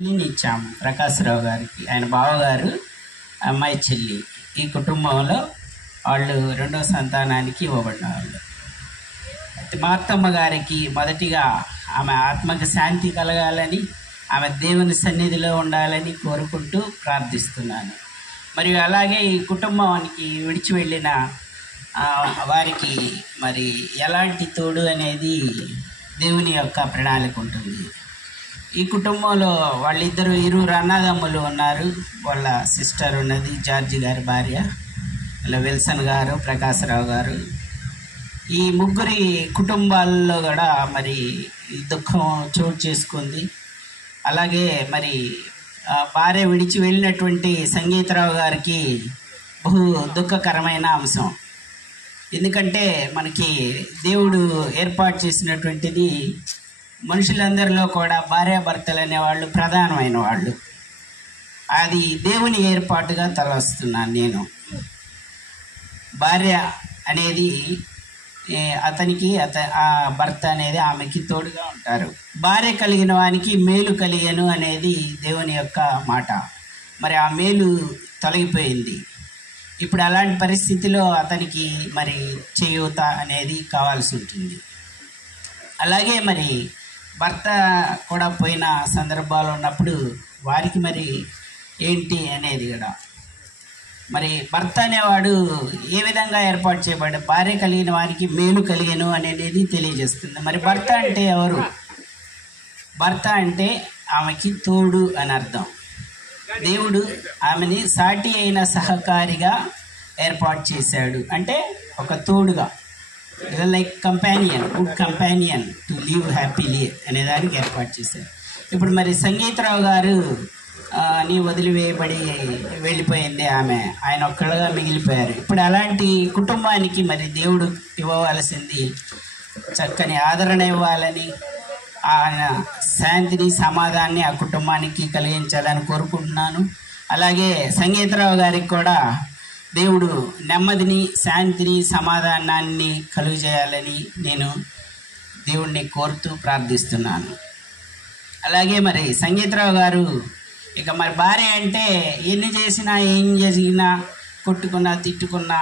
ఇచ్చాము ప్రకాశ్రావు గారికి. ఆయన బావగారు, అమ్మాయి చెల్లి. ఈ కుటుంబంలో వాళ్ళు రెండో సంతానానికి ఇవ్వబడిన వాళ్ళు. మా అత్తమ్మ గారికి మొదటిగా ఆమె ఆత్మకి శాంతి కలగాలని, ఆమె దేవుని సన్నిధిలో ఉండాలని కోరుకుంటూ ప్రార్థిస్తున్నాను. మరియు అలాగే ఈ కుటుంబానికి విడిచి వెళ్ళిన వారికి మరి ఎలాంటి తోడు అనేది దేవుని యొక్క ప్రణాళిక ఉంటుంది. ఈ కుటుంబంలో ఇరువురు అన్నదమ్ములు ఉన్నారు. వాళ్ళ సిస్టర్ ఉన్నది, జార్జి గారి భార్య, ఇలా విల్సన్ గారు, ప్రకాశ్రావు గారు. ఈ ముగ్గురి కుటుంబాల్లో కూడా మరి దుఃఖం చోటు చేసుకుంది. అలాగే మరి భార్య విడిచి వెళ్ళినటువంటి సంగీతరావు గారికి బహు దుఃఖకరమైన అంశం. ఎందుకంటే మనకి దేవుడు ఏర్పాటు చేసినటువంటిది మనుషులందరిలో కూడా భార్యాభర్తలు అనేవాళ్ళు ప్రధానమైన వాళ్ళు. అది దేవుని ఏర్పాటుగా తలస్తున్నాను నేను. భార్య అనేది అతనికి ఆ భర్త అనేది ఆమెకి తోడుగా ఉంటారు. భార్య కలిగిన వానికి మేలు కలిగను అనేది దేవుని యొక్క మాట. మరి ఆ మేలు తొలగిపోయింది. ఇప్పుడు అలాంటి పరిస్థితిలో అతనికి మరి చేయూత అనేది కావాల్సి ఉంటుంది. అలాగే మరి భర్త కూడా పోయిన సందర్భాలు ఉన్నప్పుడు వారికి మరి ఏంటి అనేది కూడా మరి భర్త అనేవాడు ఏ విధంగా ఏర్పాటు చేయబడ్డాడు, భార్య కలిగిన వారికి మేలు కలిగను అనేది తెలియజేస్తుంది. మరి భర్త అంటే ఎవరు? భర్త అంటే ఆమెకి తోడు అని అర్థం. దేవుడు ఆమెని సాటి అయిన సహకారిగా ఏర్పాటు చేశాడు, అంటే ఒక తోడుగా, like companion, good companion to live happily అనేదానికి ఏర్పాటు చేశారు. ఇప్పుడు మరి సంగీతరావు గారు నీ వదిలివేయబడి వెళ్ళిపోయింది ఆమె, ఆయన ఒక్కళ్ళగా మిగిలిపోయారు. ఇప్పుడు అలాంటి కుటుంబానికి మరి దేవుడు ఇవ్వవలసింది చక్కని ఆదరణ ఇవ్వాలని, ఆయన శాంతిని సమాధానాన్ని ఆ కుటుంబానికి కలిగించాలని కోరుకుంటున్నాను. అలాగే సంగీతరావు గారికి కూడా దేవుడు నెమ్మదిని, శాంతిని, సమాధానాన్ని కలుగజేయాలని నేను దేవుడిని కోరుతూ ప్రార్థిస్తున్నాను. అలాగే మరి సంగీతరావు గారు ఇక మరి భార్య అంటే ఎన్ని చేసినా, ఏం చేసినా, కొట్టుకున్నా, తిట్టుకున్నా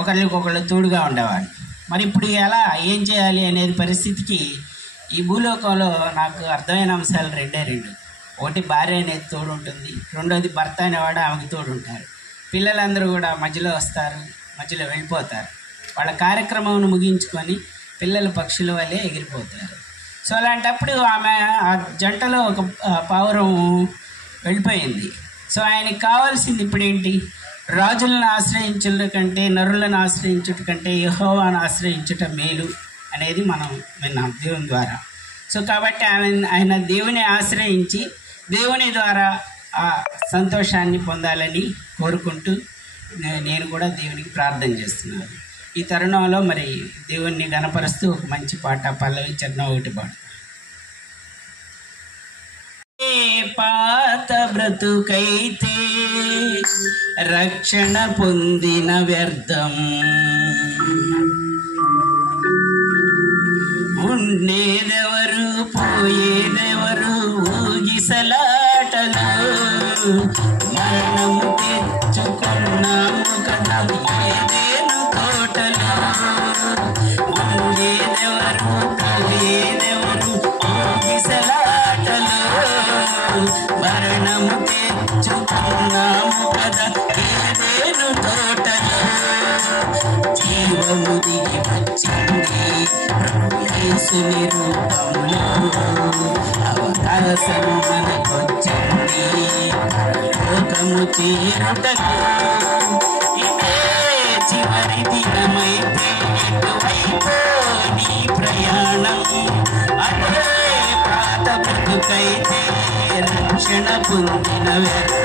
ఒకళ్ళకొకళ్ళు తోడుగా ఉండేవాడు. మరి ఇప్పుడు ఎలా ఏం చేయాలి అనేది పరిస్థితికి ఈ భూలోకంలో నాకు అర్థమైన అంశాలు రెండే రెండు. ఒకటి భార్య అనేది తోడు ఉంటుంది, రెండోది భర్త అనేవాడు ఆమెకు తోడు ఉంటారు. పిల్లలందరూ కూడా మధ్యలో వస్తారు, మధ్యలో వెళ్ళిపోతారు. వాళ్ళ కార్యక్రమం ముగించుకొని పిల్లలు పక్షుల వల్లే ఎగిరిపోతారు. సో అలాంటప్పుడు ఆమె ఆ జంటలో ఒక పావురం వెళ్ళిపోయింది. సో ఆయనకి కావాల్సింది ఇప్పుడు ఏంటి? రాజులను ఆశ్రయించుట కంటే, నరులను ఆశ్రయించుట కంటే యెహోవాను ఆశ్రయించుట మేలు అనేది మనం విన్నాం దేవుని ద్వారా. సో కాబట్టి ఆయన దేవుని ఆశ్రయించి దేవుని ద్వారా ఆ సంతోషాన్ని పొందాలని కోరుకుంటూ నేను కూడా దేవునికి ప్రార్థన చేస్తున్నాను. ఈ తరుణంలో మరి దేవుణ్ణి గణపరుస్తూ ఒక మంచి పాట, పల్లవి చరణం ఒకటి పాట. పాత బ్రతుకైతే రక్షణ పొందిన వ్యర్థం, ఉండేదెవరు పోయేదెవరు ఊగిసలాటలు, మరణము తెచ్చుకున్నాము కదా ఏదేను తోటలు, ఉండేదెవరు పోయేదెవరు ఊగిసలాటలు, మరణము తెచ్చుకున్నాము కదా ఏదేను తోటలు, జీవము దిగి వచ్చింది ప్రభు యేసుని రూపంలో, అవకాశము మనకొచ్చింది పరలోకము చేరుటకు, ఇదే చివరి దినమైతే ఎటువైపో నీ ప్రయాణం, అదే పాత బ్రతుకైతే రక్షణ పొందిన వ్యర్థం.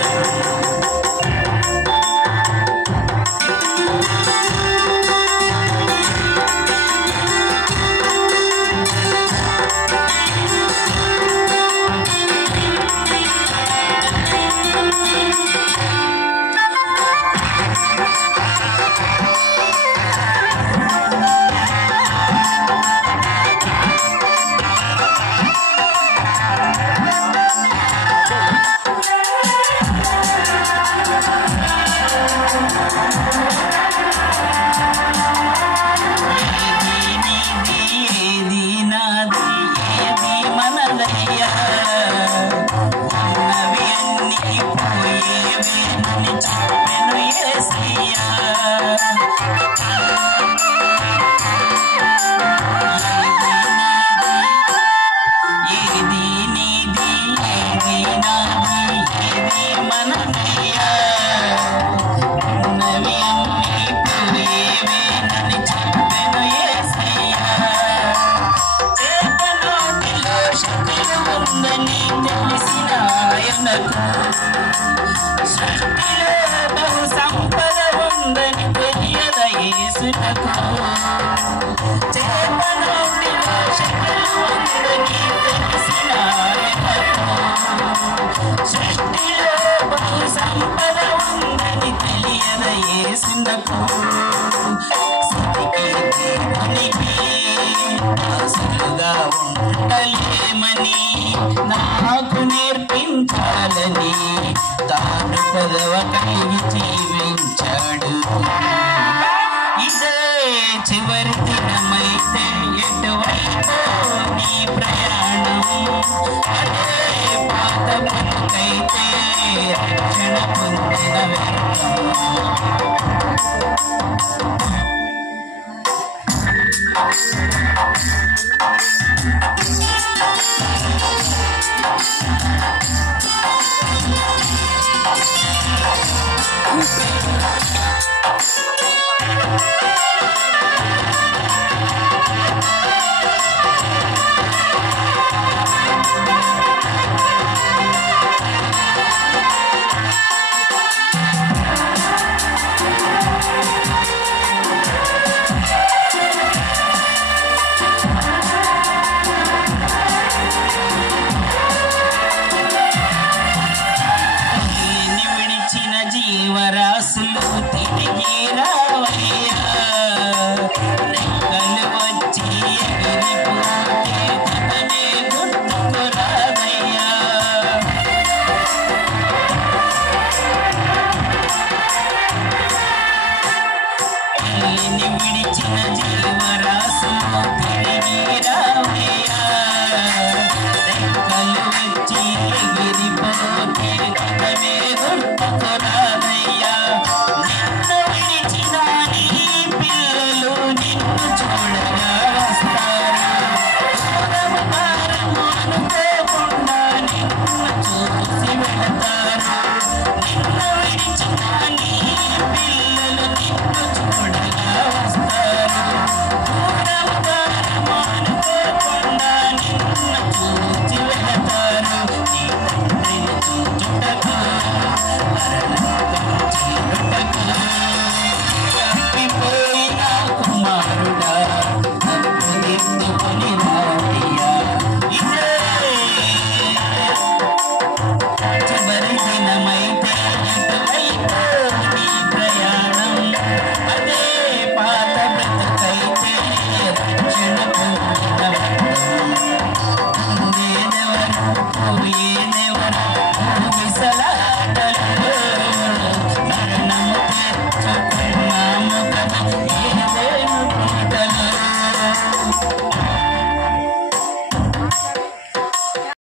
నాది ఇది మనమయ్యా ఉన్నవి అన్ని పోయేవేనని చెప్పెను యేసయ్యా చేతనోటిలో శక్తి ఉందని తెలిసిన ఆయనకు సృష్టిలో బహు సంపద ఉందని తెలియద యేసునకు చేతనోటిలో శక్తి ఉందని తెలిసిన ఆయనకు సృష్టిలో బహు సంపద ఉందని తెలియద యేసునకు దేవునికి అసలుగా ఉండలేమని నాకు నేర్పించాలని తాను పదవ కలిగి జీవించాడు ఇదే చివరి దినమైతే ఎటువైపు నీ ప్రయాణం అదే పాత బతుకైతే రక్షణ పొందిన వ్యర్థం జీవరాశులు తిరిగి రావయ్యా రెక్కలు వచ్చి ఎగిరిపోతే కథనే గుర్తుకు రాదయ్యా తల్లిని విడిచిన జీవరాశులు తిరిగి రావయ్యా రెక్కలు వచ్చి ఎగిరిపోతే కథనే గుర్తు